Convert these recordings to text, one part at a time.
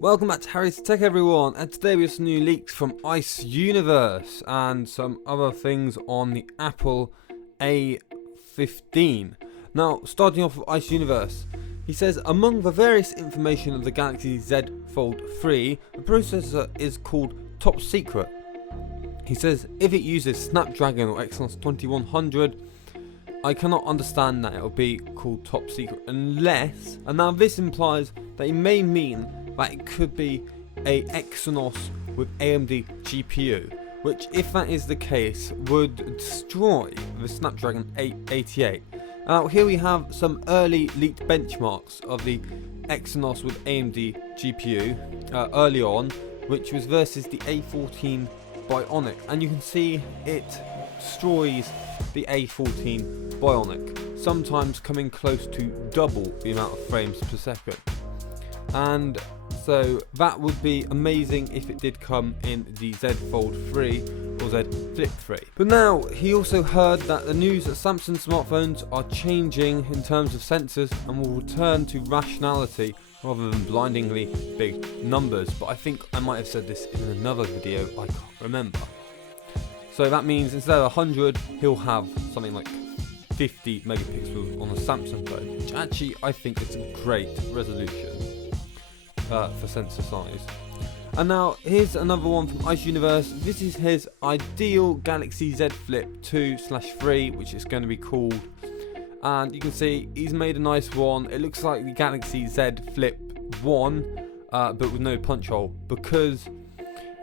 Welcome back to Harry's Tech everyone, and today we have some new leaks from Ice Universe and some other things on the Apple A15. Now, starting off with Ice Universe, he says, among the various information of the Galaxy Z Fold 3, the processor is called Top Secret. He says, if it uses Snapdragon or Exynos 2100, I cannot understand that it will be called Top Secret unless, and now this implies that it may mean that it could be a Exynos with AMD GPU, which if that is the case would destroy the Snapdragon 888. Now here we have some early leaked benchmarks of the Exynos with AMD GPU early on, which was versus the A14 Bionic, and you can see it destroys the A14 Bionic, sometimes coming close to double the amount of frames per second. And so that would be amazing if it did come in the Z Fold 3 or Z Flip 3. But now he also heard that the news that Samsung smartphones are changing in terms of sensors and will return to rationality rather than blindingly big numbers. But I think I might have said this in another video, I can't remember. So that means instead of 100, he'll have something like 50 megapixels on a Samsung phone, which actually I think is a great resolution for sensor size. And now here's another one from Ice Universe. This is his ideal Galaxy Z Flip 2/3, which is going to be called. And you can see he's made a nice one. It looks like the Galaxy Z Flip 1, but with no punch hole, because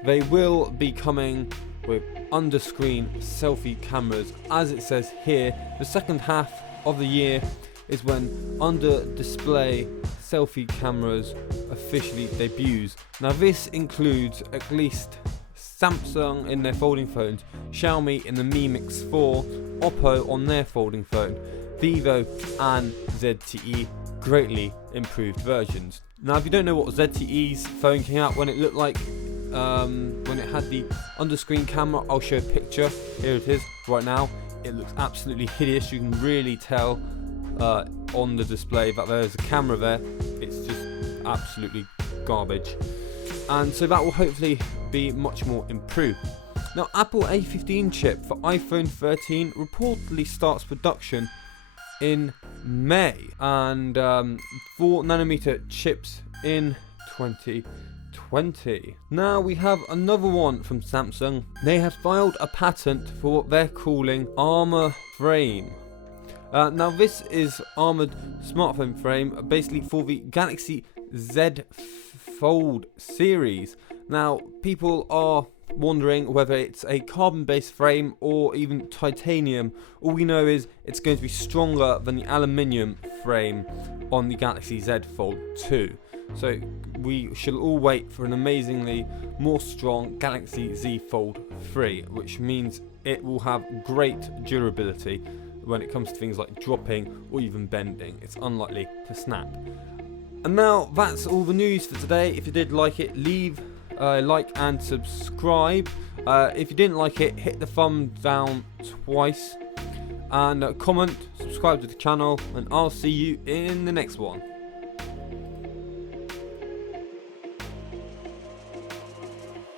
they will be coming with under-screen selfie cameras. As it says here, the second half of the year is when under-display selfie cameras officially debuts. Now this includes at least Samsung in their folding phones, Xiaomi in the Mi Mix 4, Oppo on their folding phone, Vivo and ZTE greatly improved versions. Now if you don't know what ZTE's phone came out when it looked like, when it had the under-screen camera, I'll show a picture. Here it is right now. It looks absolutely hideous. You can really tell on the display that there is a camera there. It's just absolutely garbage, and so that will hopefully be much more improved. Now Apple A15 chip for iPhone 13 reportedly starts production in May, and 4nm chips in 2020. Now we have another one from Samsung. They have filed a patent for what they're calling Armor Frame. Now this is armored smartphone frame, basically for the Galaxy Z Fold series. Now people are wondering whether it's a carbon-based frame or even titanium. All we know is it's going to be stronger than the aluminium frame on the Galaxy Z Fold 2. So we shall all wait for an amazingly more strong Galaxy Z Fold 3, which means it will have great durability when it comes to things like dropping or even bending. It's unlikely to snap. And now that's all the news for today. If you did like it, leave a like and subscribe. If you didn't like it, hit the thumb down twice and comment, subscribe to the channel, and I'll see you in the next one.